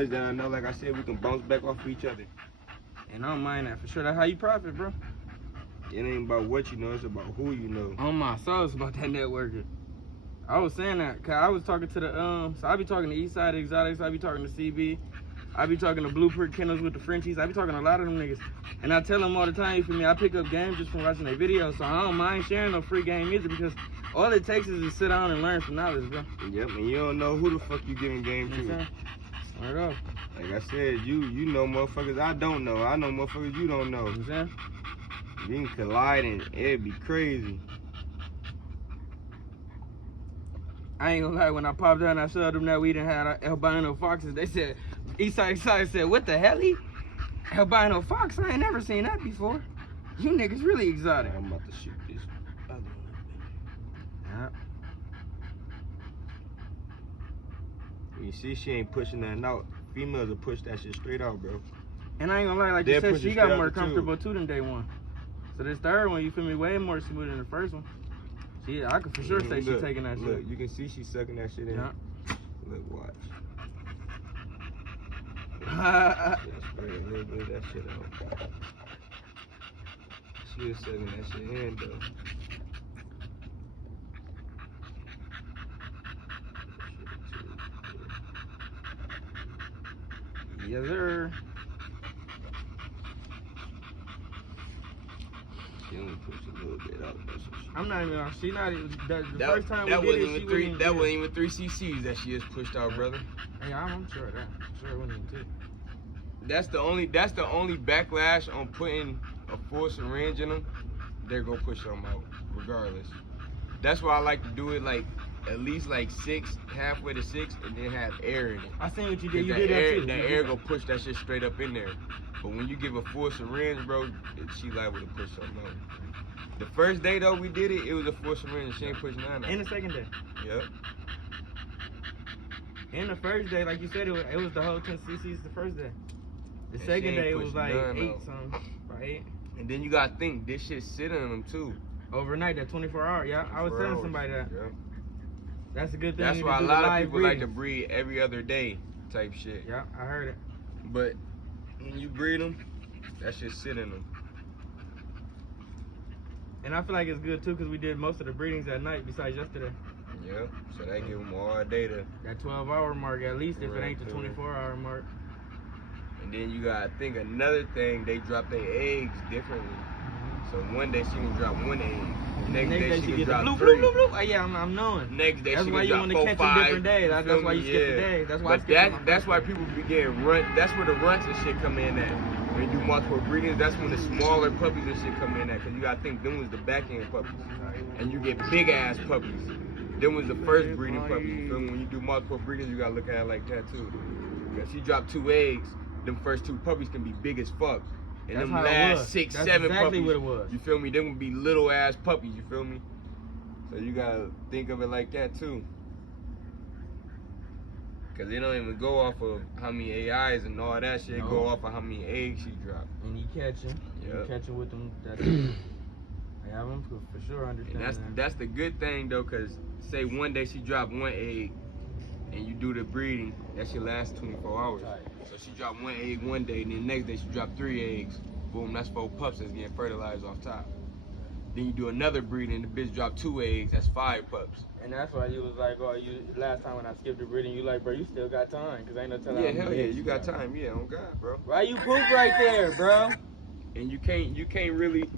knowledge that I know, like I said, we can bounce back off of each other. And I don't mind that for sure. That's how you profit, bro. It ain't about what you know, it's about who you know. On my soul, it's about that networking. I was saying that, cause I was talking to the, so I be talking to Eastside Exotics, I be talking to CB, I be talking to Blueprint Kennels with the Frenchies, I be talking to a lot of them niggas. And I tell them all the time, you feel me, I pick up games just from watching their videos, so I don't mind sharing no free game either, because all it takes is to sit down and learn some knowledge, bro. Yep, and you don't know who the fuck you giving game to. Right off. Like I said, you know motherfuckers I don't know. I know motherfuckers you don't know. You know what I'm saying? We can collide and it'd be crazy. I ain't gonna lie, when I popped down, I showed them that we done had albino foxes. They said, Eastside said, what the hell? Albino fox? I ain't never seen that before. You niggas really exotic. I'm about to shoot this other one. Yeah. You see, she ain't pushing that out. Females will push that shit straight out, bro. And I ain't gonna lie, like They'll you said, push she it got straight more out the comfortable too than day one. So this third one, you feel me, way more smooth than the first one. She, I could for sure say she's taking that shit. Look, you can see she's sucking that shit in. Yeah. Look, watch. Just spray a little bit of that shit out. She was sucking that shit in, though. Yes, sir. She only pushed a little bit out. I'm not even. She not even. The first time that we did it, that wasn't even 3 cc's that she just pushed out, brother. Yeah, I'm sure of that. I'm sure it wasn't even 2. That's the only backlash on putting a full syringe in them. They're gonna push them out, regardless. That's why I like to do it like at least like 6, halfway to 6, and then have air in it. I seen what you did. You that did air, that too. That air gonna push that shit straight up in there. But when you give a full syringe, bro, she liable to push something out. The first day though we did it, it was a full syringe. She ain't pushed none out. And the second day. Yep. And the first day, like you said, it was the whole 10 cc's the first day. The And second she ain't day it was pushed like none 8 out. something, right? And then you gotta think this shit sit in them too. Overnight, that 24 hour. Yeah, I was telling somebody that. Yep. That's a good thing. That's why a lot of people like to breed every other day type shit. Yeah, I heard it. But when you breed them, that shit sit in them. And I feel like it's good too because we did most of the breedings at night besides yesterday. Yep, so that give them all data. That 12-hour mark at least, if it ain't the 24-hour mark. And then you gotta think another thing, they drop their eggs differently. So one day she can drop 1 egg. Next day she can drop 3. Blue. Yeah, I'm knowing. Next day that's she why can you drop want 4, to catch 5. a different day. That's why you skip the day. That's why. But that's why people be getting run. That's where the runts and shit come in at. When you do multiple breedings, that's when the smaller puppies and shit come in at. Cause you gotta think them was the back end puppies, and you get big ass puppies. Them was the first breeding puppies. You feel me? When you do multiple breedings, you gotta look at it like that too. If she dropped 2 eggs, them first 2 puppies can be big as fuck. And that's them last 6, 7 exactly puppies, what it was. You feel me? Them would be little ass puppies, you feel me? So you gotta think of it like that too. Cause they don't even go off of how many AIs and all that shit, go off of how many eggs she dropped. And you catching. Yep. You catching with them. I have them for sure understand And that's the good thing though, cause say one day she dropped 1 egg and you do the breeding, that shit lasts 24 hours. So she dropped 1 egg one day, and then the next day she dropped 3 eggs. Boom, that's 4 pups that's getting fertilized off top. Then you do another breeding, the bitch dropped 2 eggs, that's 5 pups. And that's why you was like, oh, you last time when I skipped the breeding, you like, bro, you still got time, cause ain't no telling. Yeah, hell yeah, you got time, yeah, on God, bro. Why you poop right there, bro? And you can't really